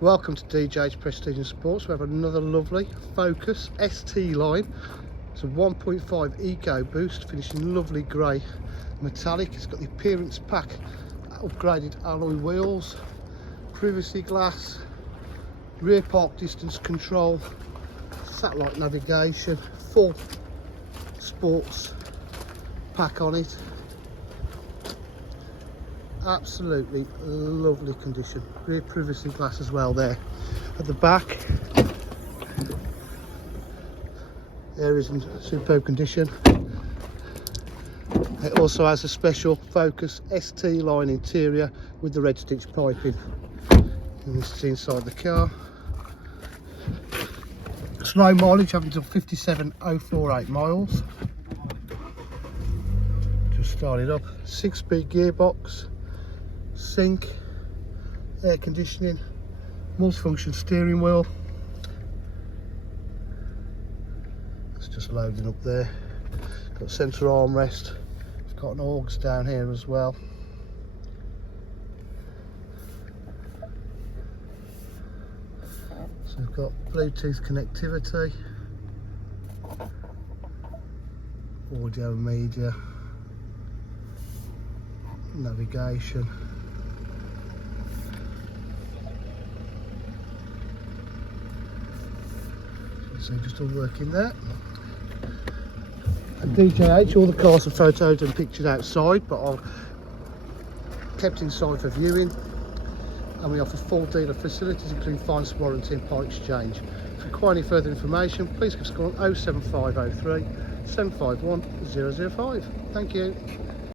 Welcome to DJ's Prestige and Sports. We have another lovely Focus ST line. It's a 1.5 EcoBoost, finishing lovely grey metallic. It's got the appearance pack, upgraded alloy wheels, privacy glass, rear park distance control, satellite navigation, full sports pack on it. Absolutely lovely condition. Rear privacy glass as well there at the back. There is in superb condition. It also has a special Focus ST line interior with the red stitch piping. And this is inside the car. Slow mileage, having to 57,048 miles. Just started up. 6-speed gearbox, sync, air conditioning, multifunction steering wheel. It's just loading up there. Got centre armrest. It's got an aux down here as well. So we've got Bluetooth connectivity, audio and media, navigation. So just all working there. At DJH, all the cars are photoed and pictured outside, but are kept inside for viewing. And we offer full dealer facilities, including finance, warranty and part exchange. If you require any further information, please give us a call on 07503 751 005. Thank you.